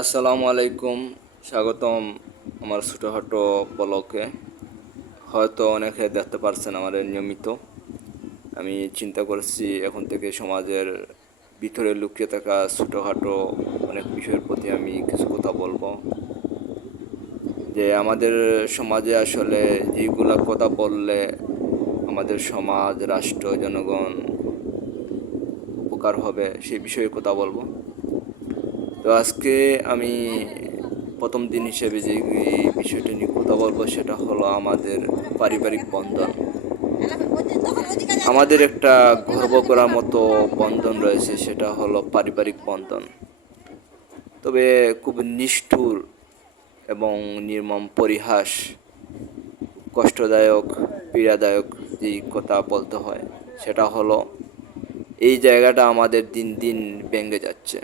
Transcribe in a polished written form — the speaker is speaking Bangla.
আসসালামু আলাইকুম, স্বাগতম আমার ছোটোখাটো ব্লগে। হয়তো অনেকে দেখতে পারছেন আমাদের নিয়মিত। আমি চিন্তা করছি এখন থেকে সমাজের ভিতরে লুকিয়ে থাকা ছোটোখাটো অনেক বিষয়ের প্রতি আমি কিছু কথা বলবো। যে আমাদের সমাজে আসলে যেগুলা কথা বললে আমাদের সমাজ, রাষ্ট্র, জনগণ উপকার হবে সেই বিষয়ে কথা বলবো। তো আজকে আমি প্রথম দিন হিসেবে যে বিষয়টা নিয়ে কথা বলবো সেটা হলো আমাদের পারিবারিক বন্ধন। আমাদের একটা গর্ব করার মতো বন্ধন রয়েছে, সেটা হলো পারিবারিক বন্ধন। তবে খুব নিষ্ঠুর এবং নির্মম পরিহাস, কষ্টদায়ক, পীড়াদায়ক যেই কথা বলতে হয় সেটা হলো এই জায়গাটা আমাদের দিন দিন ভেঙে যাচ্ছে।